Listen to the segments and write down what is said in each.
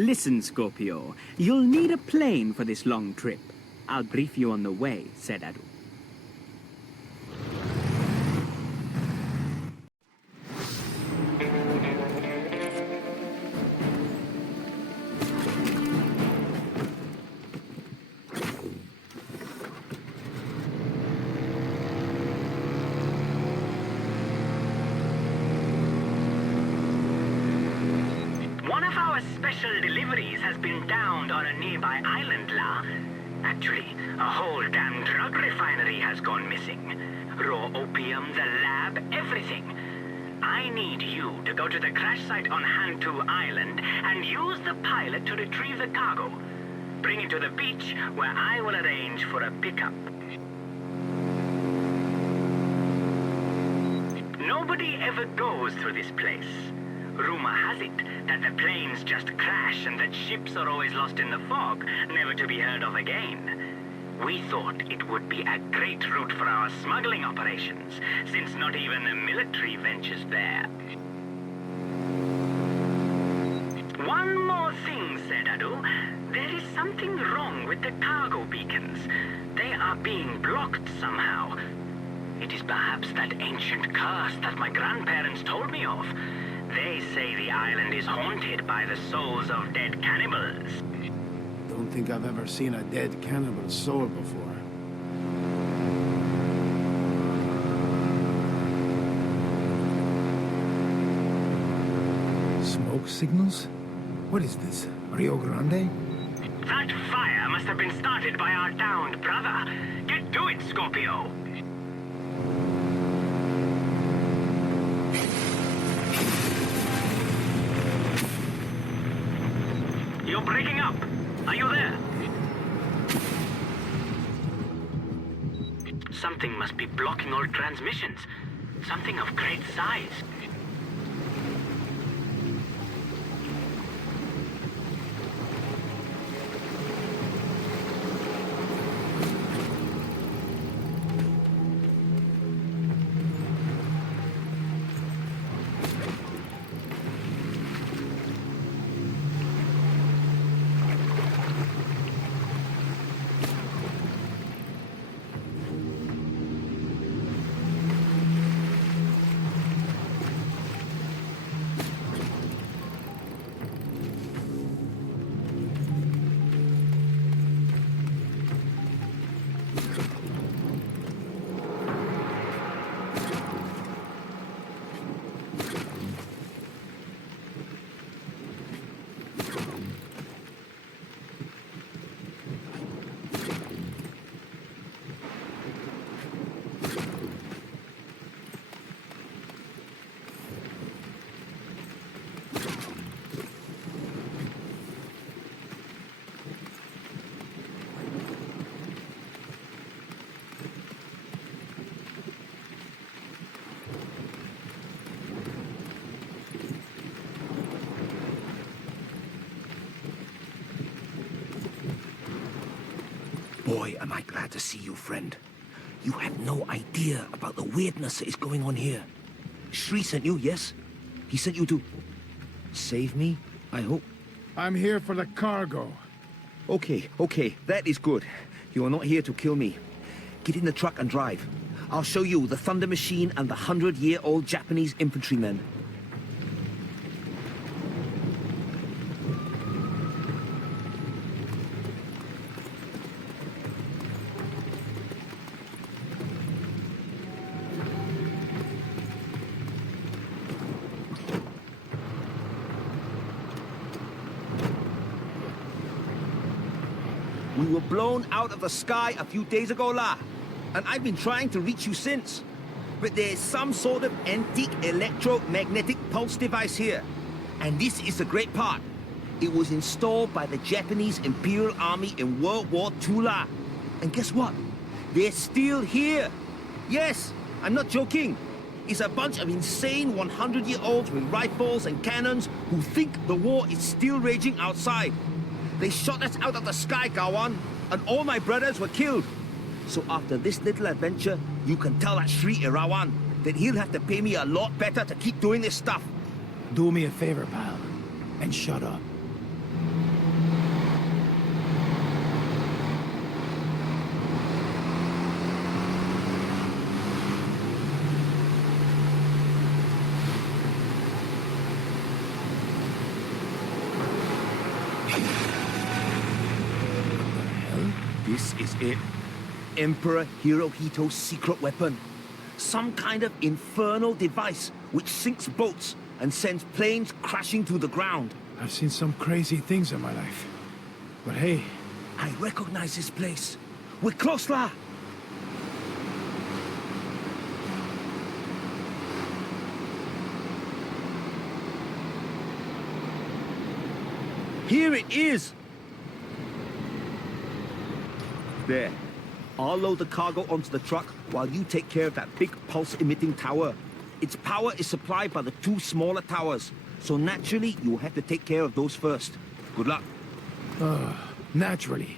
Listen, Scorpio. You'll need a plane for this long trip. I'll brief you on the way, said Adu. One of our special deliveries has been downed on a nearby island, La. Actually, a whole damn drug refinery has gone missing. Raw opium, the lab, everything. I need you to go to the crash site on Hantu Island and use the pilot to retrieve the cargo. Bring it to the beach where I will arrange for a pickup. Nobody ever goes through this place. Rumor has it that the planes just crash and that ships are always lost in the fog, never to be heard of again. We thought it would be a great route for our smuggling operations, since not even the military ventures there. One more thing, said Adu. There is something wrong with the cargo beacons. They are being blocked somehow. It is perhaps that ancient curse that my grandparents told me of. They say the island is haunted by the souls of dead cannibals. Don't think I've ever seen a dead cannibal's soul before. Smoke signals? What is this? Rio Grande? That fire must have been started by our downed brother. Get to it, Scorpio. You're breaking up. Are you there? Something must be blocking all transmissions. Something of great size. Boy, am I glad to see you, friend. You have no idea about the weirdness that is going on here. Shri sent you, yes? He sent you to save me, I hope? I'm here for the cargo. Okay, that is good. You are not here to kill me. Get in the truck and drive. I'll show you the Thunder Machine and the 100-year-old Japanese infantrymen. We were blown out of the sky a few days ago, La. And I've been trying to reach you since. But there's some sort of antique electromagnetic pulse device here. And this is the great part. It was installed by the Japanese Imperial Army in World War II, La. And guess what? They're still here. Yes, I'm not joking. It's a bunch of insane 100-year-olds with rifles and cannons who think the war is still raging outside. They shot us out of the sky, Gawan, and all my brothers were killed. So after this little adventure, you can tell that Sri Irawan that he'll have to pay me a lot better to keep doing this stuff. Do me a favor, pal, and shut up. This is it. Emperor Hirohito's secret weapon. Some kind of infernal device which sinks boats and sends planes crashing to the ground. I've seen some crazy things in my life. But hey, I recognize this place. We're close, La. Here it is. There. I'll load the cargo onto the truck while you take care of that big pulse-emitting tower. Its power is supplied by the two smaller towers, so naturally you'll have to take care of those first. Good luck. naturally.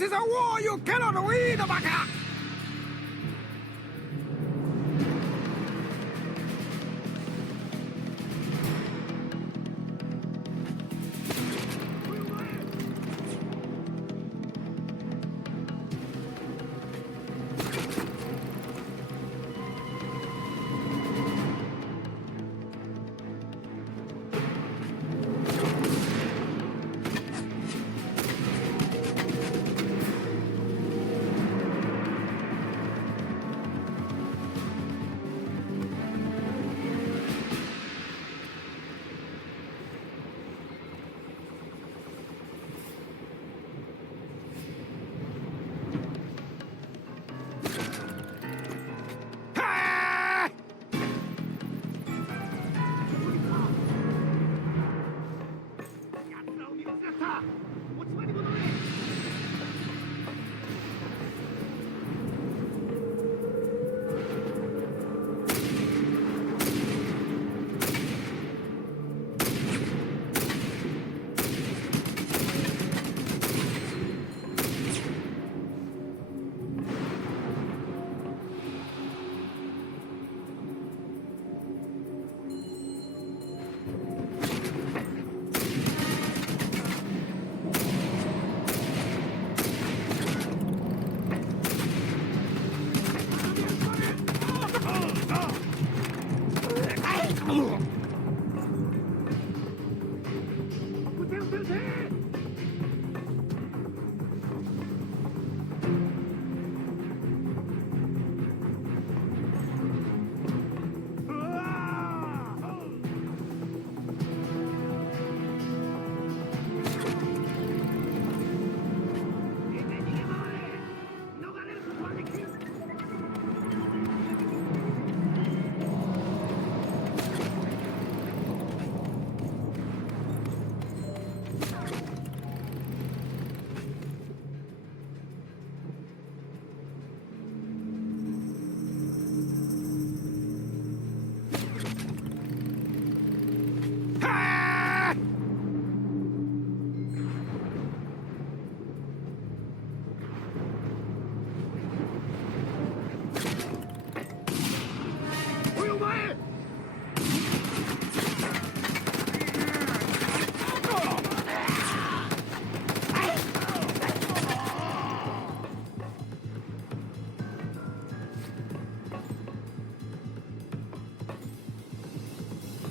This is a war you cannot win, Baka!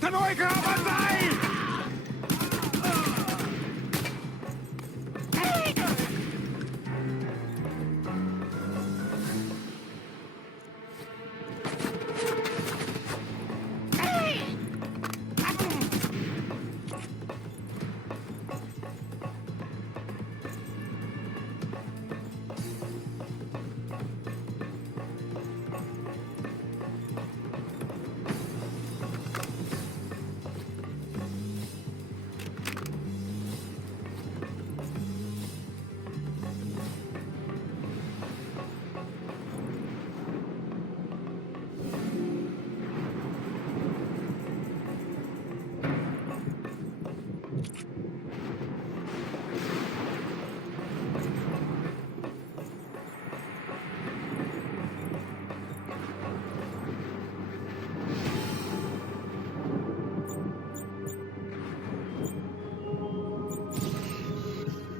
ท่านโอยข้ามันใจ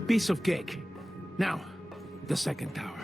Piece of cake. Now, the second tower.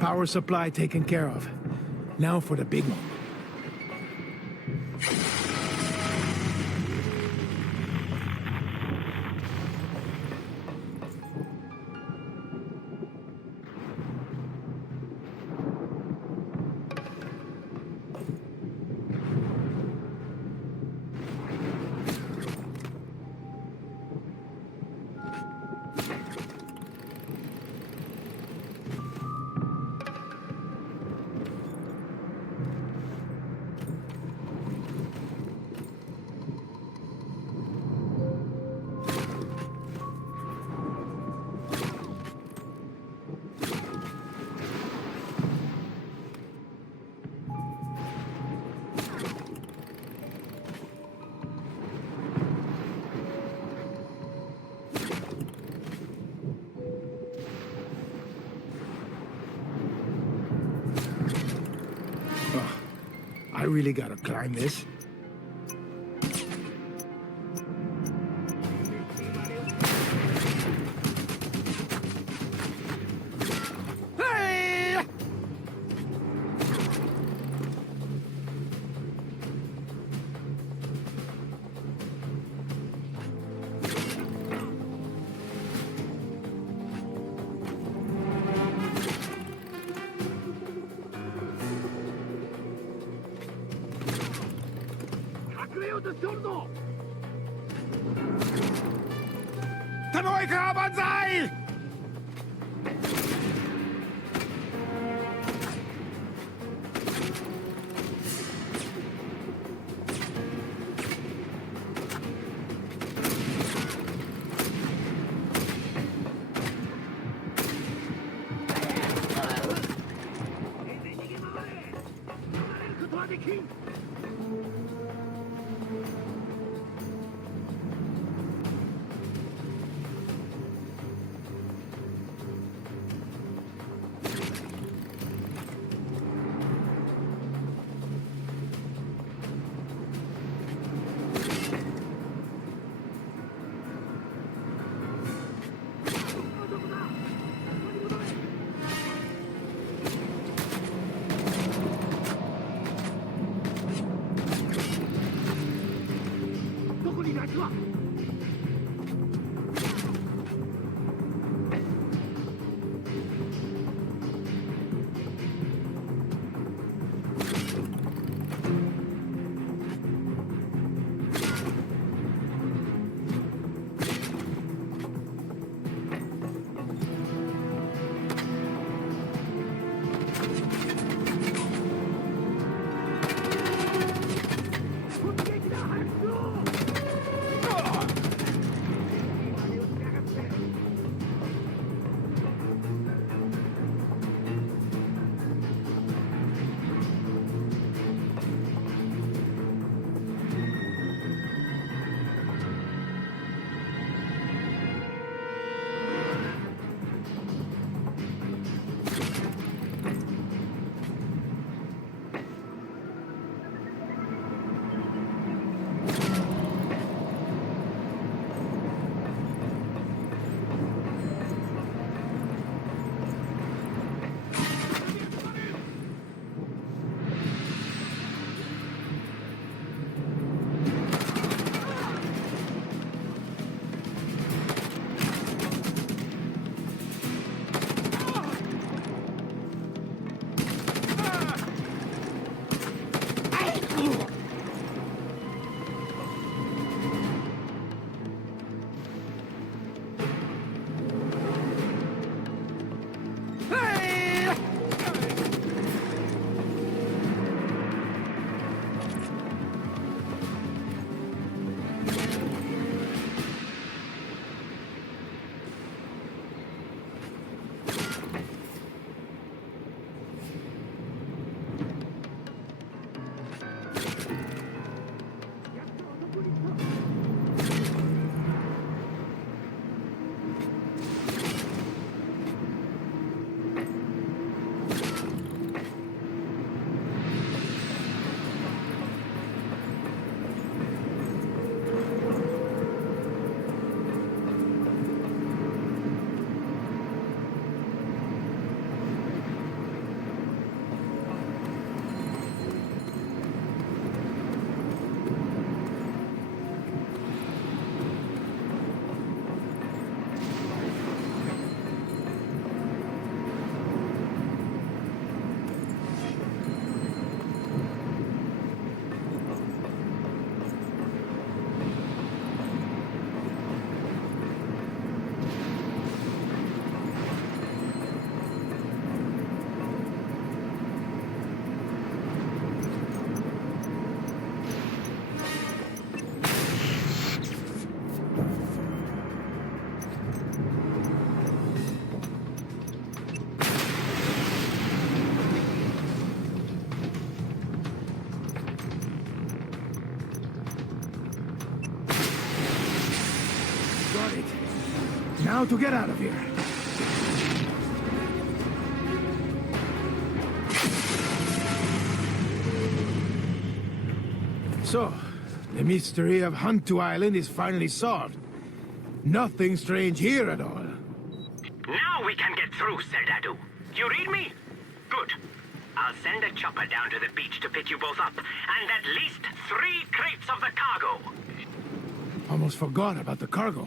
Power supply taken care of. Now for the big one. I really gotta climb this. Hey! Tanoika Banzai! Now to get out of here. So, the mystery of Hantu Island is finally solved. Nothing strange here at all. Now we can get through, Serdadu. You read me? Good. I'll send a chopper down to the beach to pick you both up, and at least 3 crates of the cargo. Almost forgot about the cargo.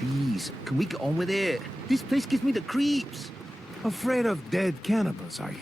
Please, can we get on with it? This place gives me the creeps. Afraid of dead cannibals, are you?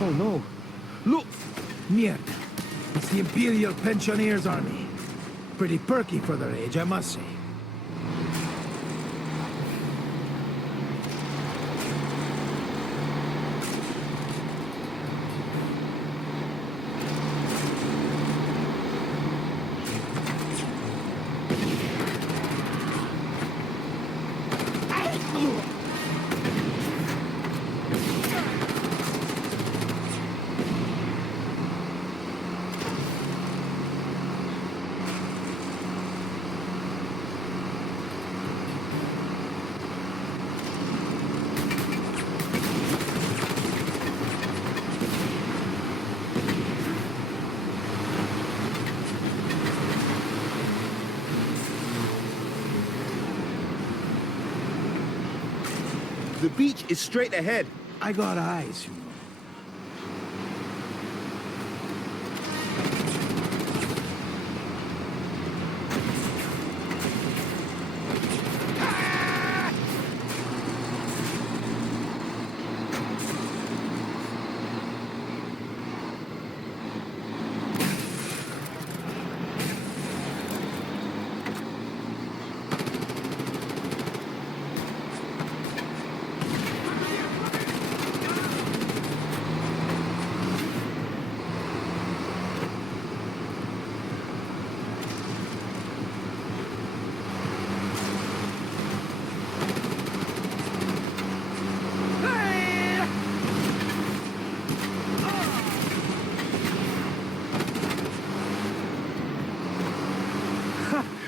Oh no. Look! Mierda. It's the Imperial Pensioners Army. Pretty perky for their age, I must say. The beach is straight ahead. I got eyes, you know.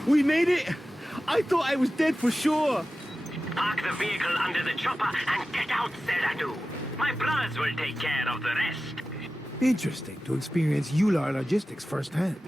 We made it! I thought I was dead for sure. Park the vehicle under the chopper and get out, Xanadu. My brothers will take care of the rest. Interesting to experience Ular logistics firsthand.